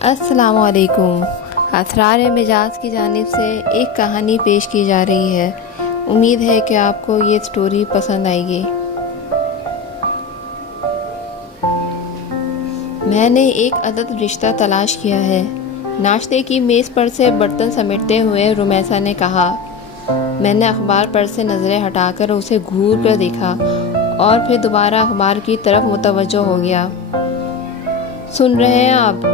السلام علیکم۔ اسرار مجاز کی جانب سے ایک کہانی پیش کی جا رہی ہے۔ امید ہے کہ آپ کو یہ سٹوری پسند آئے گی۔ میں نے ایک عدد رشتہ تلاش کیا ہے، ناشتے کی میز پر سے برتن سمیٹتے ہوئے رمیسا نے کہا۔ میں نے اخبار پر سے نظریں ہٹا کر اسے گھور کر دیکھا اور پھر دوبارہ اخبار کی طرف متوجہ ہو گیا۔ سن رہے ہیں آپ؟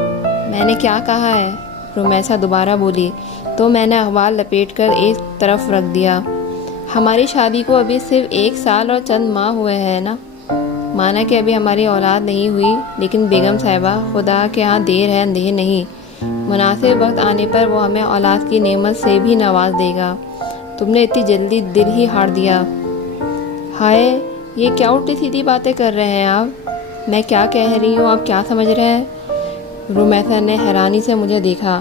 میں نے کیا کہا ہے؟ رمیسا دوبارہ بولی تو میں نے اخبار لپیٹ کر ایک طرف رکھ دیا۔ ہماری شادی کو ابھی صرف 1 سال اور چند ماہ ہوئے ہیں نا؟ مانا کہ ابھی ہماری اولاد نہیں ہوئی، لیکن بیگم صاحبہ، خدا کے ہاں دیر ہے اندھیر نہیں، مناسب وقت آنے پر وہ ہمیں اولاد کی نعمت سے بھی نواز دے گا۔ تم نے اتنی جلدی دل ہی ہار دیا؟ ہائے، یہ کیا الٹی سیدھی باتیں کر رہے ہیں آپ؟ میں کیا کہہ رہی ہوں آپ کیا سمجھ رہے ہیں؟ رمیسا نے حیرانی سے مجھے دیکھا۔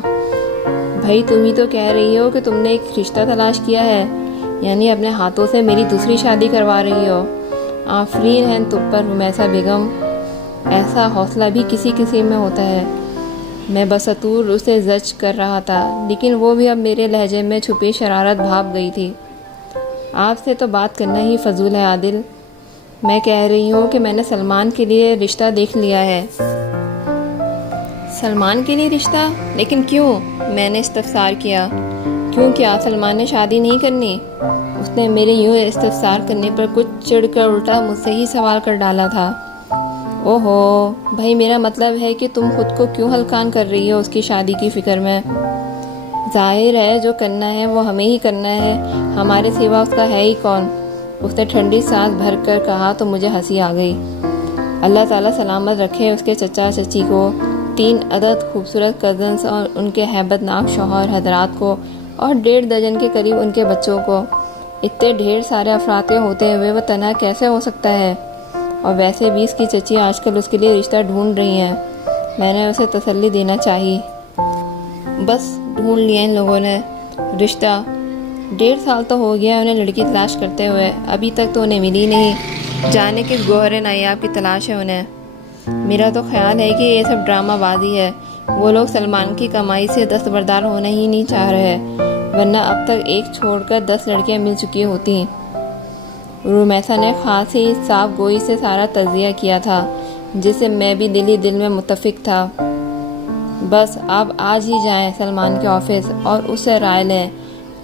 بھائی تم ہی تو کہہ رہی ہو کہ تم نے ایک رشتہ تلاش کیا ہے، یعنی اپنے ہاتھوں سے میری دوسری شادی کروا رہی ہو۔ آفرین ہے تم پر رمیسا بیگم، ایسا حوصلہ بھی کسی کسی میں ہوتا ہے۔ میں بسطور اسے زج کر رہا تھا، لیکن وہ بھی اب میرے لہجے میں چھپی شرارت بھاپ گئی تھی۔ آپ سے تو بات کرنا ہی فضول ہے عادل۔ میں کہہ رہی ہوں کہ میں نے سلمان کے لیے رشتہ دیکھ لیا ہے۔ سلمان کے لیے رشتہ؟ لیکن کیوں؟ میں نے استفسار کیا۔ کیوں کیا سلمان نے شادی نہیں کرنی؟ اس نے میرے یوں استفسار کرنے پر کچھ چڑھ کر الٹا مجھ سے ہی سوال کر ڈالا تھا۔ اوہو بھائی، میرا مطلب ہے کہ تم خود کو کیوں ہلکان کر رہی ہو اس کی شادی کی فکر میں؟ ظاہر ہے جو کرنا ہے وہ ہمیں ہی کرنا ہے، ہمارے سوا اس کا ہے ہی کون؟ اس نے ٹھنڈی سانس بھر کر کہا تو مجھے ہنسی آ گئی۔ اللہ تعالیٰ سلامت رکھے اس کے چچا چچی کو، 3 عدد خوبصورت کزنز اور ان کے ہیبت ناک شوہر حضرات کو، اور 1.5 درجن کے قریب ان کے بچوں کو۔ اتنے ڈھیر سارے افراد کے ہوتے ہوئے وہ تنہا کیسے ہو سکتا ہے؟ اور ویسے بھی اس کی چچی آج کل اس کے لیے رشتہ ڈھونڈ رہی ہیں۔ میں نے اسے تسلی دینا چاہی۔ بس ڈھونڈ لیا ان لوگوں نے رشتہ؟ 1.5 سال تو ہو گیا انہیں لڑکی تلاش کرتے ہوئے، ابھی تک تو انہیں ملی نہیں۔ جانے کس گوہر نایاب کی تلاش ہے انہیں۔ میرا تو خیال ہے کہ یہ سب ڈرامہ بازی ہے، وہ لوگ سلمان کی کمائی سے دستبردار ہونا ہی نہیں چاہ رہے، ورنہ اب تک ایک چھوڑ کر 10 لڑکیاں مل چکی ہوتی۔ رمیسا نے خاصی صاف گوئی سے سارا تجزیہ کیا تھا، جس سے میں بھی دل ہی دل میں متفق تھا۔ بس آپ آج ہی جائیں سلمان کے آفس اور اس سے رائے لیں۔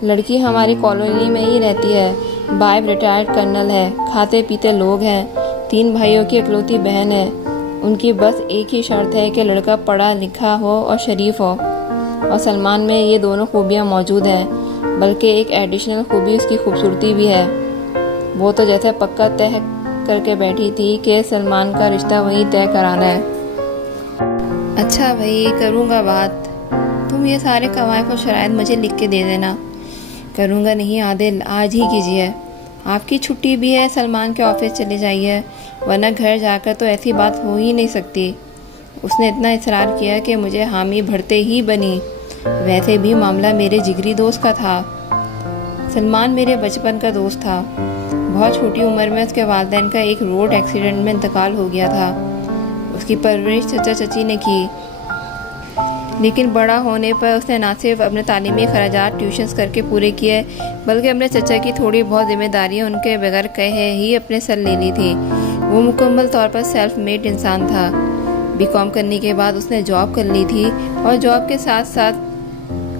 لڑکی ہماری کالونی میں ہی رہتی ہے، بائب ریٹائرڈ کرنل ہے، کھاتے پیتے لوگ ہیں، 3 بھائیوں کی اکلوتی بہن ہے۔ ان کی بس ایک ہی شرط ہے کہ لڑکا پڑھا لکھا ہو اور شریف ہو، اور سلمان میں یہ دونوں خوبیاں موجود ہیں، بلکہ ایک ایڈیشنل خوبی اس کی خوبصورتی بھی ہے۔ وہ تو جیسے پکا طے کر کے بیٹھی تھی کہ سلمان کا رشتہ وہیں طے کرانا ہے۔ اچھا بھائی، کروں گا بات۔ تم یہ سارے قواعد و شرائط مجھے لکھ کے دے دینا۔ کروں گا نہیں عادل، آج ہی کیجیے۔ آپ کی چھٹی بھی ہے، سلمان کے آفس چلے جائیے، ورنہ گھر جا کر تو ایسی بات ہو ہی نہیں سکتی۔ اس نے اتنا اصرار کیا کہ مجھے حامی بھرتے ہی بنی۔ ویسے بھی معاملہ میرے جگری دوست کا تھا۔ سلمان میرے بچپن کا دوست تھا۔ بہت چھوٹی عمر میں اس کے والدین کا ایک روڈ ایکسیڈنٹ میں انتقال ہو گیا تھا۔ اس کی پرورش چچا چچی نے کی، لیکن بڑا ہونے پر اس نے نہ صرف اپنے تعلیمی اخراجات ٹیوشنز کر کے پورے کیے، بلکہ اپنے چچا کی تھوڑی بہت ذمہ داریاں ان کے بغیر کہے ہی اپنے سر لے لی تھی۔ وہ مکمل طور پر سیلف میڈ انسان تھا۔ BCom کرنے کے بعد اس نے جاب کر لی تھی، اور جاب کے ساتھ ساتھ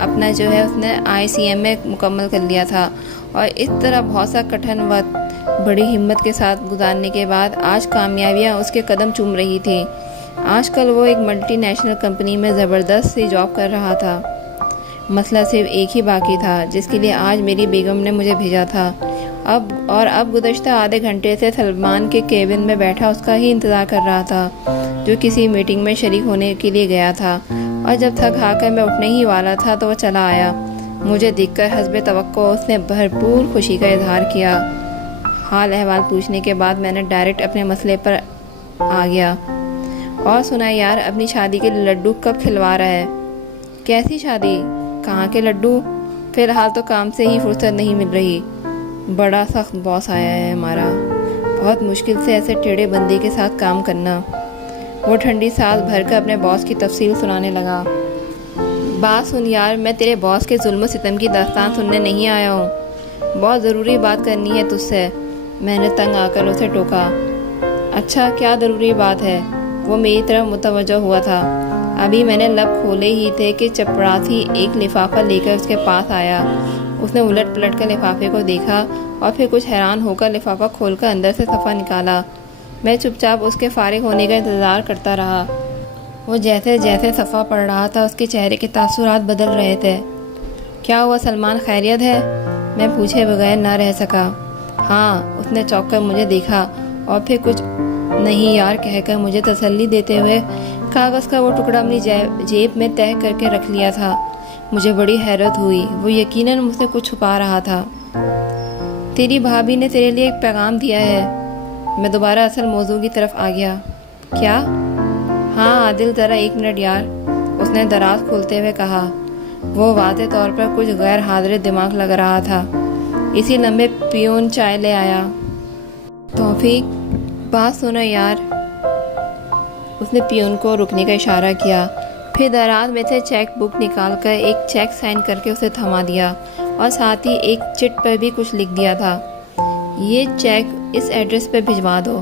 اپنا اس نے ICM میں مکمل کر لیا تھا، اور اس طرح بہت سا کٹھن وقت بڑی ہمت کے ساتھ گزارنے کے بعد آج کامیابیاں اس کے قدم چوم رہی تھی۔ آج کل وہ ایک ملٹی نیشنل کمپنی میں زبردست سی جاب کر رہا تھا۔ مسئلہ صرف ایک ہی باقی تھا، جس کے لیے آج میری بیگم نے مجھے بھیجا تھا۔ اب گزشتہ آدھے گھنٹے سے سلمان کے کیبن میں بیٹھا اس کا ہی انتظار کر رہا تھا، جو کسی میٹنگ میں شریک ہونے کے لیے گیا تھا، اور جب تھک ہار کر میں اٹھنے ہی والا تھا تو وہ چلا آیا۔ مجھے دیکھ کر حسب توقع اس نے بھرپور خوشی کا اظہار کیا۔ حال احوال پوچھنے کے بعد میں نے ڈائریکٹ اپنے مسئلے پر آ گیا۔ اور سنا یار، اپنی شادی کے لڈو کب کھلوا رہا ہے؟ کیسی شادی؟ کہاں کے لڈو؟ فی الحال تو کام سے ہی فرصت نہیں مل رہی۔ بڑا سخت باس آیا ہے ہمارا، بہت مشکل سے ایسے ٹیڑھے بندے کے ساتھ کام کرنا۔ وہ ٹھنڈی سانس بھر کر اپنے باس کی تفصیل سنانے لگا۔ بات سن یار، میں تیرے باس کے ظلم و ستم کی داستان سننے نہیں آیا ہوں، بہت ضروری بات کرنی ہے تجھ سے، میں نے تنگ آ کر اسے ٹوکا۔ اچھا کیا ضروری بات ہے؟ وہ میری طرف متوجہ ہوا تھا۔ ابھی میں نے لب کھولے ہی تھے کہ چپراسی ایک لفافہ لے کر اس کے پاس آیا۔ اس نے الٹ پلٹ کر لفافے کو دیکھا اور پھر کچھ حیران ہو کر لفافہ کھول کر اندر سے صفحہ نکالا۔ میں چپ چاپ اس کے فارغ ہونے کا انتظار کرتا رہا۔ وہ جیسے جیسے صفحہ پڑھ رہا تھا اس کے چہرے کے تاثرات بدل رہے تھے۔ کیا ہوا سلمان، خیریت ہے؟ میں پوچھے بغیر نہ رہ سکا۔ ہاں، اس نے چونک کر مجھے دیکھا اور پھر کچھ نہیں یار کہہ کر مجھے تسلی دیتے ہوئے کاغذ کا وہ ٹکڑا اپنی جیب میں تہہ کر کے رکھ لیا تھا۔ مجھے بڑی حیرت ہوئی، وہ یقیناً مجھ سے کچھ چھپا رہا تھا۔ تیری بھابھی نے تیرے لیے ایک پیغام دیا ہے۔ میں دوبارہ اصل موضوع کی طرف آ گیا۔ کیا؟ ہاں عادل، ذرا ایک منٹ یار، اس نے دراز کھولتے ہوئے کہا۔ وہ واضح طور پر کچھ غیر حاضر دماغ لگ رہا تھا۔ اسی لمحے پیون چائے لے آیا۔ توفیق بات سنو یار، اس نے پیون کو رکنے کا اشارہ کیا، پھر دراز میں سے چیک بک نکال کر ایک چیک سائن کر کے اسے تھما دیا اور ساتھ ہی ایک چٹ پر بھی کچھ لکھ دیا تھا۔ یہ چیک اس ایڈریس پہ بھجوا دو۔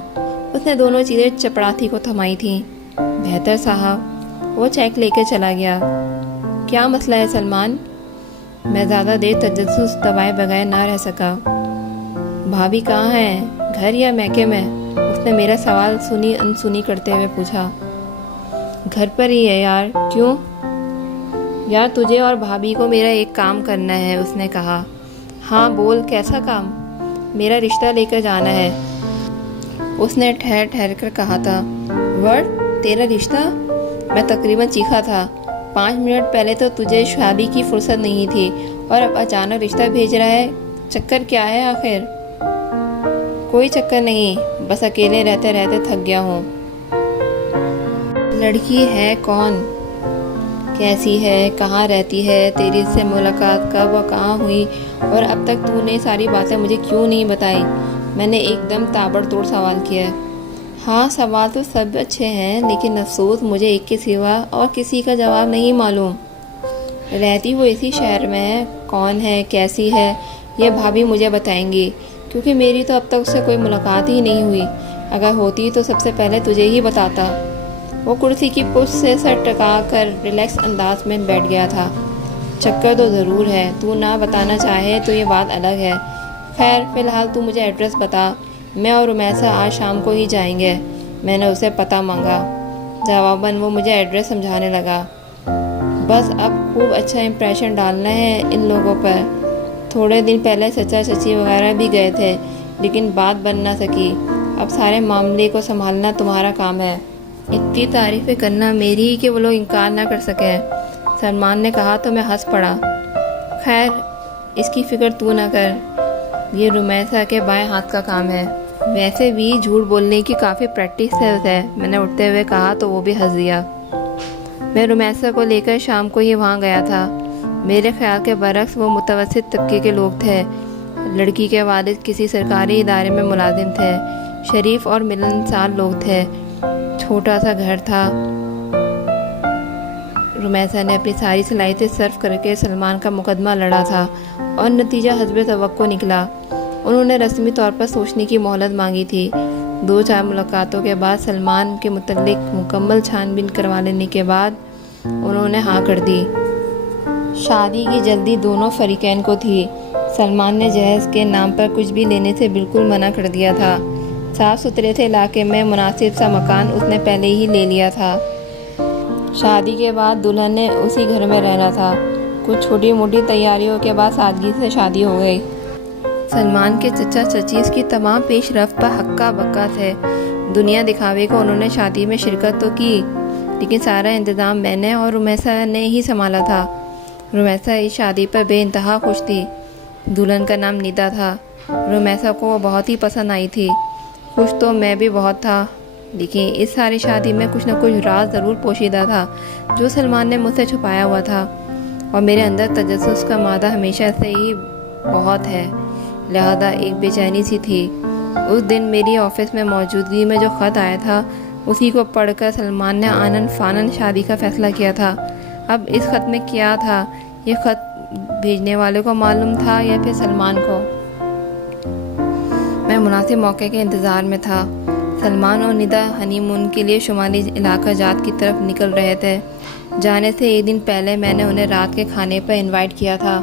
اس نے دونوں چیزیں چپڑاسی کو تھمائی تھیں۔ بہتر صاحب، وہ چیک لے کے چلا گیا۔ کیا مسئلہ ہے سلمان؟ میں زیادہ دیر تجسس دبائے بغیر نہ رہ سکا۔ بھابھی کہاں ہے، گھر یا میکے میں؟ اس نے میرا سوال سنی انسنی کرتے ہوئے پوچھا۔ گھر پر ہی ہے یار۔ کیوں؟ یار تجھے اور بھابھی کو میرا ایک کام کرنا ہے، اس نے کہا۔ ہاں بول، کیسا کام؟ میرا رشتہ لے کر جانا ہے، اس نے ٹھہر ٹھہر کر کہا تھا۔ ورڈ، تیرا رشتہ؟ میں تقریباً چیخا تھا۔ 5 منٹ پہلے تو تجھے شادی کی فرصت نہیں تھی اور اب اچانک رشتہ بھیج رہا ہے، چکر کیا ہے آخر؟ کوئی چکر نہیں، بس اکیلے رہتے رہتے تھک گیا ہوں۔ لڑکی ہے کون؟ کیسی ہے؟ کہاں رہتی ہے؟ تیری سے ملاقات کب اور کہاں ہوئی؟ اور اب تک تو نے ساری باتیں مجھے کیوں نہیں بتائی؟ میں نے ایک دم تابڑ توڑ سوال کیا۔ ہاں سوال تو سب اچھے ہیں، لیکن افسوس مجھے ایک کے سوا اور کسی کا جواب نہیں معلوم۔ رہتی وہ اسی شہر میں ہے، کون ہے، کیسی ہے، یہ بھابھی مجھے بتائیں گی، کیونکہ میری تو اب تک اس سے کوئی ملاقات ہی نہیں ہوئی۔ اگر ہوتی تو سب سے پہلے تجھے ہی بتاتا۔ وہ کرسی کی پشت سے سر ٹکا کر ریلیکس انداز میں بیٹھ گیا تھا۔ چکر تو ضرور ہے، تو نہ بتانا چاہے تو یہ بات الگ ہے۔ خیر فی الحال تو مجھے ایڈریس بتا، میں اور رمیسا آج شام کو ہی جائیں گے۔ میں نے اسے پتہ مانگا۔ جواباً وہ مجھے ایڈریس سمجھانے لگا۔ بس اب خوب اچھا امپریشن ڈالنا ہے ان لوگوں پر۔ تھوڑے دن پہلے چچا چچی وغیرہ بھی گئے تھے، لیکن بات بن نہ سکی۔ اب سارے معاملے کو سنبھالنا تمہارا کام ہے۔ اتنی تعریفیں کرنا میری ہی کہ وہ لوگ انکار نہ کر سکیں، سلمان نے کہا تو میں ہنس پڑا۔ خیر اس کی فکر تو نہ کر، یہ رمیسا کے بائیں ہاتھ کا کام ہے۔ ویسے بھی جھوٹ بولنے کی کافی پریکٹس ہے، میں نے اٹھتے ہوئے کہا تو وہ بھی ہنس دیا۔ میں رمیسا کو لے کر شام کو ہی وہاں گیا تھا۔ میرے خیال کے برعکس وہ متوسط طبقے کے لوگ تھے۔ لڑکی کے والد کسی سرکاری ادارے میں ملازم تھے، شریف اور ملنسار لوگ تھے۔ چھوٹا سا گھر تھا۔ رمیسا نے اپنی ساری صلاحیتیں صرف کر کے سلمان کا مقدمہ لڑا تھا اور نتیجہ حسب توقع نکلا۔ انہوں نے رسمی طور پر سوچنے کی مہلت مانگی تھی۔ 2-4 ملاقاتوں کے بعد سلمان کے متعلق مکمل چھان بین کروا لینے کے بعد انہوں نے ہاں کر دی۔ شادی کی جلدی دونوں فریقین کو تھی۔ سلمان نے جہیز کے نام پر کچھ بھی لینے سے بالکل منع کر دیا تھا۔ صاف ستھرے سے علاقے میں مناسب سا مکان اس نے پہلے ہی لے لیا تھا۔ شادی کے بعد دلہن نے اسی گھر میں رہنا تھا۔ کچھ چھوٹی موٹی تیاریوں کے بعد سادگی سے شادی ہو گئی۔ سلمان کے چچا چچی اس کی تمام پیش رفت پر ہکا بکا تھے۔ دنیا دکھاوے کو انہوں نے شادی میں شرکت تو کی، لیکن سارا انتظام میں نے اور رمیسا نے ہی سنبھالا تھا۔ رمیسا اس شادی پر بے انتہا خوش تھی۔ دلہن کا نام نیتا تھا۔ رمیسا کو وہ بہت ہی پسند آئی تھی۔ خوش تو میں بھی بہت تھا، لیکن اس ساری شادی میں کچھ نہ کچھ راز ضرور پوشیدہ تھا جو سلمان نے مجھ سے چھپایا ہوا تھا، اور میرے اندر تجسس کا مادہ ہمیشہ سے ہی بہت ہے، لہذا ایک بے چینی سی تھی۔ اس دن میری آفس میں موجودگی میں جو خط آیا تھا اسی کو پڑھ کر سلمان نے آنن فانن شادی کا فیصلہ کیا تھا۔ اب اس خط میں کیا تھا؟ یہ خط بھیجنے والے کو معلوم تھا یا پھر سلمان کو؟ میں مناسب موقع کے انتظار میں تھا۔ سلمان اور ندا ہنی مون کے لیے شمالی علاقہ جات کی طرف نکل رہے تھے۔ جانے سے ایک دن پہلے میں نے انہیں رات کے کھانے پر انوائٹ کیا تھا۔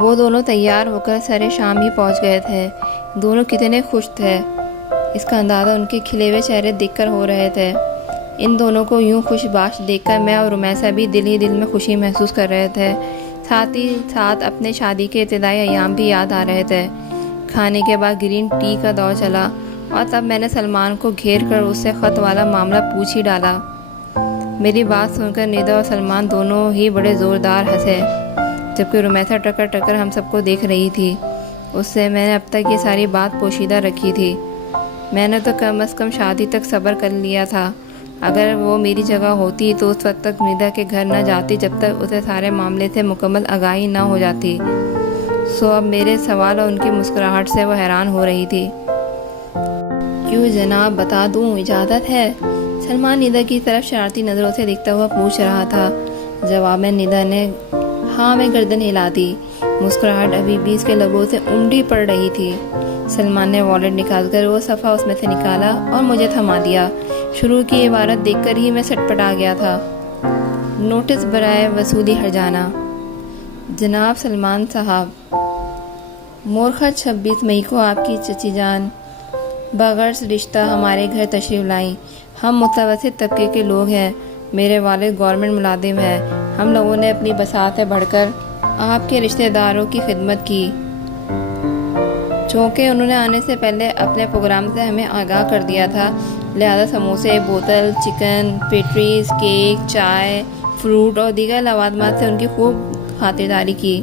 وہ دونوں تیار ہو کر سرے شام ہی پہنچ گئے تھے۔ دونوں کتنے خوش تھے، اس کا اندازہ ان کے کھلے ہوئے چہرے دیکھ کر ہو رہے تھے۔ ان دونوں کو یوں خوش باش دیکھ کر میں اور رمیسا بھی دل ہی دل میں خوشی محسوس کر رہے تھے۔ ساتھ ہی ساتھ اپنے شادی کے ابتدائی ایام بھی یاد آ رہے تھے۔ کھانے کے بعد گرین ٹی کا دور چلا اور تب میں نے سلمان کو گھیر کر اس سے خط والا معاملہ پوچھ ہی ڈالا۔ میری بات سن کر ندا اور سلمان دونوں ہی بڑے زوردار ہنسے، جبکہ رمیسا ٹکر ٹکر ہم سب کو دیکھ رہی تھی۔ اس سے میں نے اب تک یہ ساری بات پوشیدہ رکھی تھی۔ میں نے تو کم از کم شادی تک صبر کر لیا تھا۔ اگر وہ میری جگہ ہوتی تو اس وقت تک ندا کے گھر نہ جاتی جب تک اسے سارے معاملے سے مکمل آگاہی نہ ہو جاتی۔ اب میرے سوال اور ان کی مسکراہٹ سے وہ حیران ہو رہی تھی۔ کیوں جناب، بتا دوں، اجازت ہے؟ سلمان ندا کی طرف شرارتی نظروں سے دیکھتا ہوا پوچھ رہا تھا۔ جواب میں ندا نے ہاں میں گردن ہلا دی۔ مسکراہٹ ابھی بھی اس کے لبوں سے امڈی پڑ رہی تھی۔ سلمان نے والیٹ نکال کر وہ صفحہ اس میں سے نکالا اور مجھے تھما دیا۔ شروع کی عبارت دیکھ کر ہی میں سٹپٹا گیا تھا۔ نوٹس برائے وصولی ہرجانہ۔ جناب سلمان صاحب، مورخت 26 مئی کو آپ کی چچی جان بغرض رشتہ ہمارے گھر تشریف لائیں۔ ہم متوسط طبقے کے لوگ ہیں۔ میرے والد گورنمنٹ ملازم ہیں۔ ہم لوگوں نے اپنی بساط سے بڑھ کر آپ کے رشتہ داروں کی خدمت کی، چونکہ انہوں نے آنے سے پہلے اپنے پروگرام سے ہمیں آگاہ کر دیا تھا، لہذا سموسے، بوتل، چکن، پیٹریز، کیک، چائے، فروٹ اور دیگر لوازمات سے ان کی خوب خاطرداری کی۔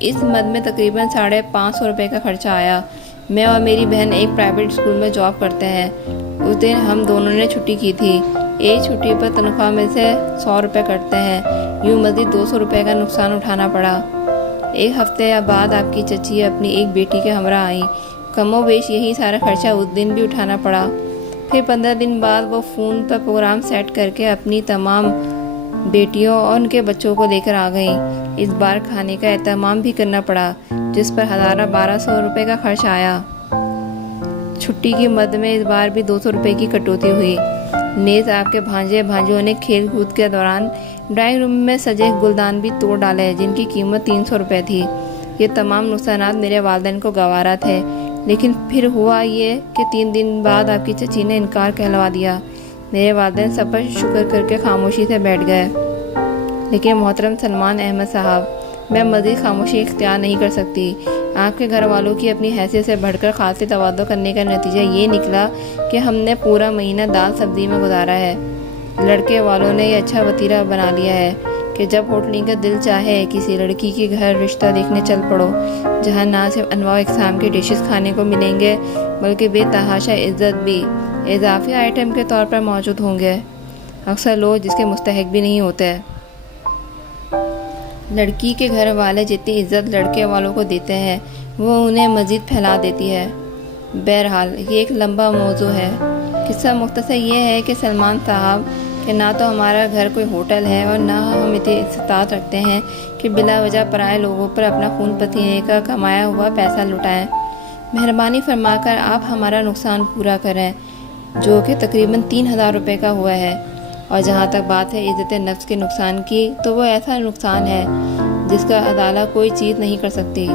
اس مد میں تقریباً 550 روپے کا خرچہ آیا۔ میں اور میری بہن ایک پرائیویٹ اسکول میں جاب کرتے ہیں۔ اس دن ہم دونوں نے چھٹی کی تھی۔ ایک چھٹی پر تنخواہ میں سے 100 روپے کٹتے ہیں، یوں مزید 200 روپے کا نقصان اٹھانا پڑا۔ ایک ہفتے بعد آپ کی چچی اپنی ایک بیٹی کے ہمراہ آئیں۔ کم و بیش یہی سارا خرچہ اس دن بھی اٹھانا پڑا۔ پھر 15 دن بعد وہ فون پر پروگرام سیٹ کر کے اپنی تمام بیٹیوں اور ان کے بچوں کو لے کر آ گئیں۔ اس بار کھانے کا اہتمام بھی کرنا پڑا، جس پر 1200 روپے کا خرچ آیا۔ چھٹی کی مد میں اس بار بھی 200 روپے کی کٹوتی ہوئی۔ نیز آپ کے بھانجے بھانجیوں نے کھیل کود کے دوران ڈرائنگ روم میں سجے گلدان بھی توڑ ڈالے، جن کی قیمت 300 روپے تھی۔ یہ تمام نقصانات میرے والدین کو گوارا تھے، لیکن پھر ہوا یہ کہ 3 دن بعد آپ کی چچی نے انکار کہلوا دیا۔ میرے والدین سب پر شکر کر کے خاموشی سے بیٹھ گئے، لیکن محترم سلمان احمد صاحب، میں مزید خاموشی اختیار نہیں کر سکتی۔ آپ کے گھر والوں کی اپنی حیثیت سے بڑھ کر خاصی تواضع کرنے کا نتیجہ یہ نکلا کہ ہم نے پورا مہینہ دال سبزی میں گزارا ہے۔ لڑکے والوں نے یہ اچھا وتیرہ بنا لیا ہے کہ جب ہوٹلنگ کا دل چاہے کسی لڑکی کے گھر رشتہ دیکھنے چل پڑو، جہاں نہ صرف انواع اقسام کے ڈشز کھانے کو ملیں گے بلکہ بے تحاشا عزت بھی اضافی آئٹم کے طور پر موجود ہوں گے، اکثر لوگ جس کے مستحق بھی نہیں ہوتے۔ لڑکی کے گھر والے جتنی عزت لڑکے والوں کو دیتے ہیں، وہ انہیں مزید پھیلا دیتی ہے۔ بہرحال یہ ایک لمبا موضوع ہے۔ قصہ مختصر یہ ہے کہ سلمان صاحب کہ نہ تو ہمارا گھر کوئی ہوٹل ہے اور نہ ہم اتنی استطاعت رکھتے ہیں کہ بلا وجہ پرائے لوگوں پر اپنا خون پسینے کا کمایا ہوا پیسہ لٹائیں۔ مہربانی فرما کر آپ ہمارا نقصان پورا کریں، جو کہ تقریباً 3000 روپے کا ہوا ہے۔ اور جہاں تک بات ہے عزت نفس کے نقصان کی، تو وہ ایسا نقصان ہے جس کا ازالہ کوئی چیز نہیں کر سکتی۔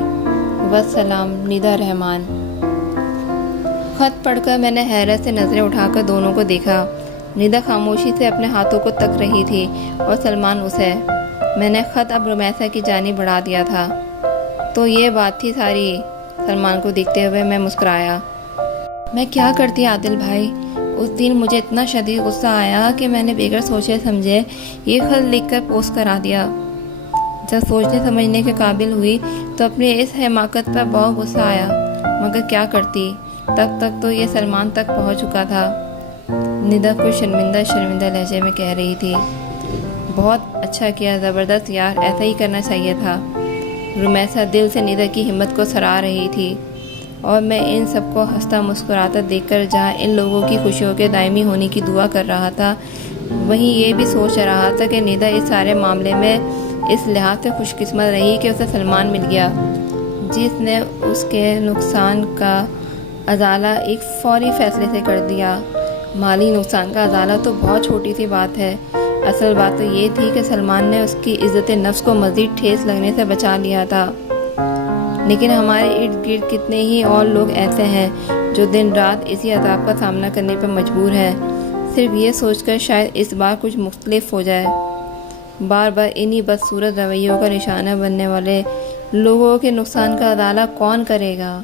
والسلام، ندا رحمان۔ خط پڑھ کر میں نے حیرت سے نظریں اٹھا کر دونوں کو دیکھا۔ ندا خاموشی سے اپنے ہاتھوں کو تک رہی تھی اور سلمان اسے۔ میں نے خط اب رمیسا کی جانب بڑھا دیا تھا۔ تو یہ بات تھی ساری؟ سلمان کو دیکھتے ہوئے میں مسکرایا۔ میں کیا کرتی عادل بھائی، اس دن مجھے اتنا شدید غصہ آیا کہ میں نے بغیر سوچے سمجھے یہ خط لکھ کر پوسٹ کرا دیا۔ جب سوچنے سمجھنے کے قابل ہوئی تو اپنی اس حماقت پر بہت غصہ آیا، مگر کیا کرتی، تب تک تو یہ سلمان تک پہنچ چکا تھا۔ ندا کو شرمندہ لہجے میں کہہ رہی تھی۔ بہت اچھا کیا، زبردست یار، ایسا ہی کرنا چاہیے تھا۔ رمیسا دل سے ندا کی ہمت کو سراہ رہی تھی۔ اور میں ان سب کو ہنستا مسکراتا دیکھ کر جہاں ان لوگوں کی خوشیوں کے دائمی ہونے کی دعا کر رہا تھا، وہیں یہ بھی سوچ رہا تھا کہ ندا اس سارے معاملے میں اس لحاظ سے خوش قسمت رہی کہ اسے سلمان مل گیا، جس نے اس کے نقصان کا ازالہ ایک فوری فیصلے سے کر دیا۔ مالی نقصان کا ازالہ تو بہت چھوٹی سی بات ہے، اصل بات تو یہ تھی کہ سلمان نے اس کی عزت نفس کو مزید ٹھیس لگنے سے بچا لیا تھا۔ لیکن ہمارے ارد گرد کتنے ہی اور لوگ ایسے ہیں جو دن رات اسی عذاب کا سامنا کرنے پر مجبور ہیں۔ صرف یہ سوچ کر شاید اس بار کچھ مختلف ہو جائے۔ بار بار انہی بدصورت رویوں کا نشانہ بننے والے لوگوں کے نقصان کا ازالہ کون کرے گا؟